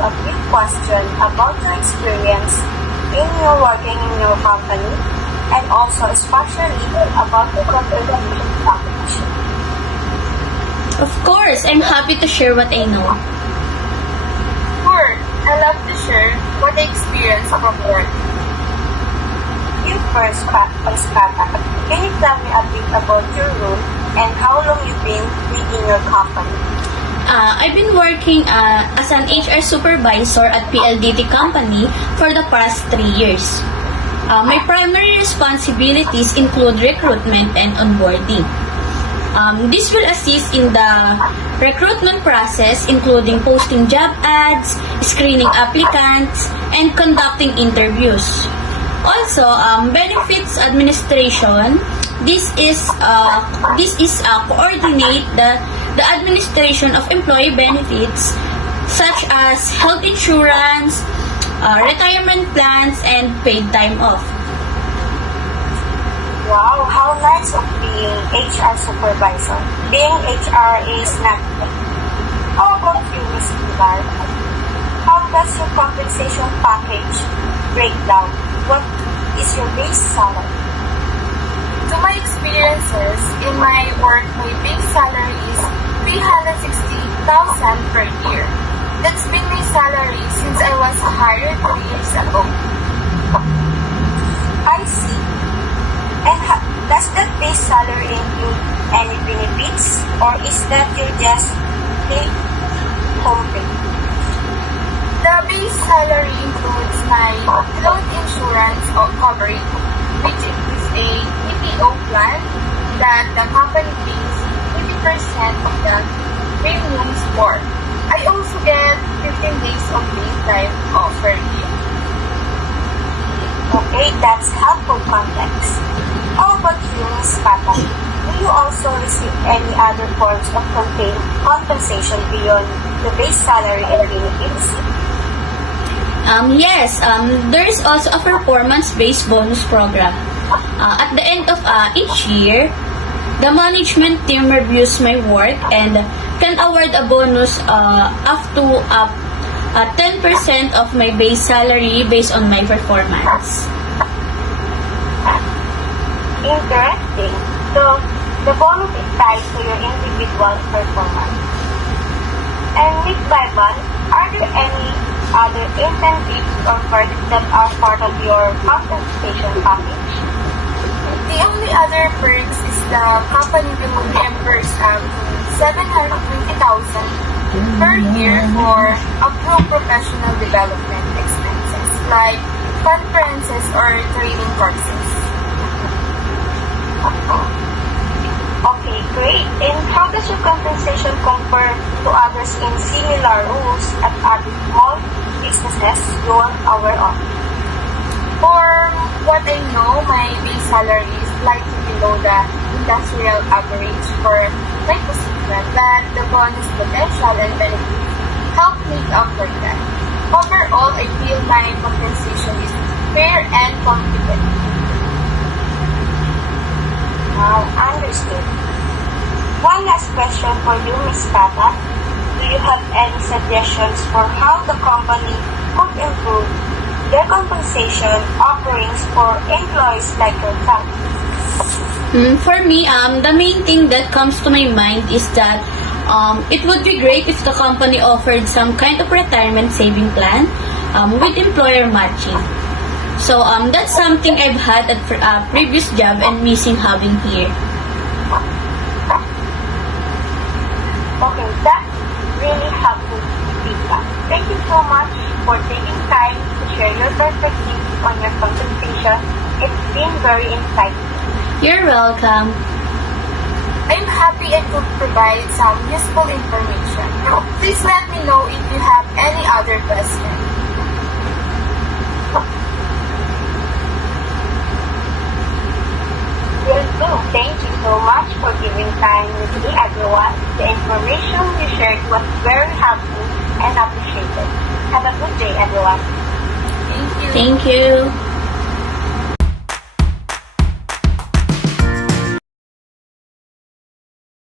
a few questions about your experience in your working in your company and also especially about the contribution package. Of course, I'm happy to share what I know. Sure, I love to share what I experience from work. You first, Pata, can you tell me a bit about your role and how long you've been within your company? I've been working as an HR supervisor at PLDT company for the past 3 years. My primary responsibilities include recruitment and onboarding. This will assist in the recruitment process, including posting job ads, screening applicants, and conducting interviews. Also, benefits administration. This is coordinate the administration of employee benefits such as health insurance, retirement plans, and paid time off. Wow, how nice of being HR supervisor. Being HR is not bad. How about you, Ms. Pilar? How does your compensation package break down? What is your base salary? To my experiences in my work, my base salary is 360,000 per year. That's been my salary since I was hired 2 years ago. I see. And does that base salary include any benefits or is that your just take home pay? The base salary includes my health insurance or coverage, which is a PPO plan that the company pays 50% of the premiums for. I also get 15 days of paid time off per year. Okay, that's helpful context. How about you, Ms. Pata? Do you also receive any other forms of compensation beyond the base salary and benefits? Yes, there is also a performance-based bonus program. At the end of each year, the management team reviews my work and can award a bonus up to 10% of my base salary based on my performance. Interesting. So, the bonus is tied to your individual performance. And Ms. Baiban, are there any other incentives or perks that are part of your compensation package? The only other perks is the company will reimburse up to 720,000 per year for approved professional development expenses like conferences or training courses. Okay, great. And how does your compensation compare to others in similar roles at other small businesses you are aware of? For what I know, my base salary is slightly below the industrial average for my position, but the bonus potential and benefits help make up for that. Overall, I feel my compensation is fair and competitive. Wow, understood. One last question for you, Ms. Pata. Do you have any suggestions for how the company could improve their compensation offerings for employees like yourself? For me, the main thing that comes to my mind is that it would be great if the company offered some kind of retirement saving plan with employer matching. So that's something I've had at previous job and missing having here. Okay, that's really helpful feedback. Thank you so much for taking time to share your perspective on your compensation. It's been very insightful. You're welcome. I'm happy I could provide some useful information. Please let me know if you have any other questions. Will do. Thank you so much for giving time with me, everyone. The information you shared was very helpful and appreciated. Have a good day, everyone. Thank you. Thank you.